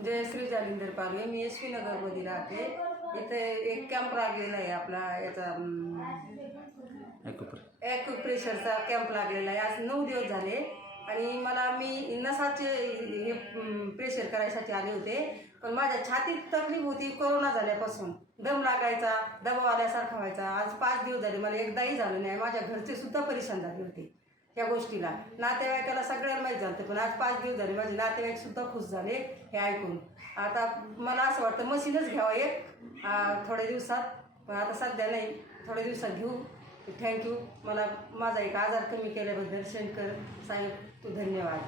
जयश्री जालिंदर पारवे, मी S P नगरमध्ये राहते. इथे एक कॅम्प लागलेला आहे आपला याचा ॲक्युप्रेशरचा कॅम्प लागलेला आहे. आज 9 दिवस झाले आणि मी नसाचे हे प्रेशर करायसाठी आले होते. पण माझ्या छातीत तकलीफ होती कोरोना झाल्यापासून. दम लागायचा, दबाव आल्यासारखा व्हायचा. आज 5 दिवस झाले मला एकदाही झालं नाही. माझ्या घरचे सुद्धा परेशान झाले होते या गोष्टीला. नातेवाईकाला सगळ्यांना माहीत झालं, पण आज 5 दिवस झाले माझे नातेवाईकसुद्धा खुश झाले हे ऐकून. आता मला असं वाटतं मशीनच घ्यावं एक थोड्या दिवसात, पण आता सध्या नाही, थोड्या दिवसात घेऊ. थँक्यू. मला माझा एक आजार कमी केल्याबद्दल शंकर साहेब तू धन्यवाद.